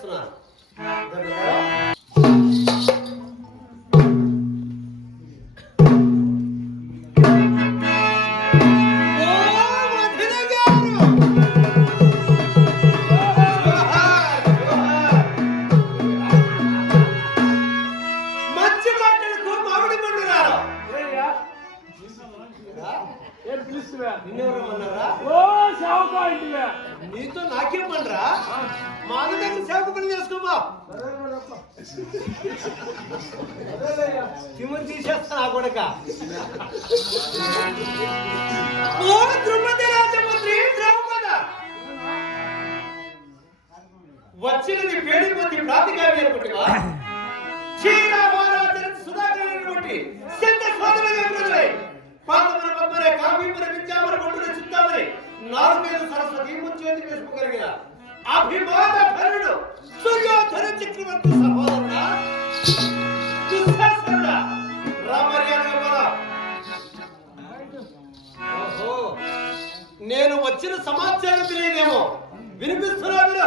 చేస్తున్నారు. నీతో నాకేం పనిరా? మా అన్న దగ్గర సేవక పని చేసుకోమా తిమ్మని తీసేస్తా నా కొడక. వచ్చినది పేడిపోతే ప్రాతికావ్యం అనుకుంటుగా సుధాకరటువంటి సిద్ధ స్వాతంత్ర పాదమర పద్మరే కావ్యమర విద్యామర కొట్టున చిత్తామరి నాలుగేళ్ళు సరస్వతి ముచ్చేతి వేసుకోగలిగిన అభిమాన ధరుడు సూర్యోధర చక్రవర్తి సహోదరుడా దుశ్శాసనుడా ఓహో, నేను వచ్చిన సమాచారం తెలియదేమో వినిపిస్తున్నా.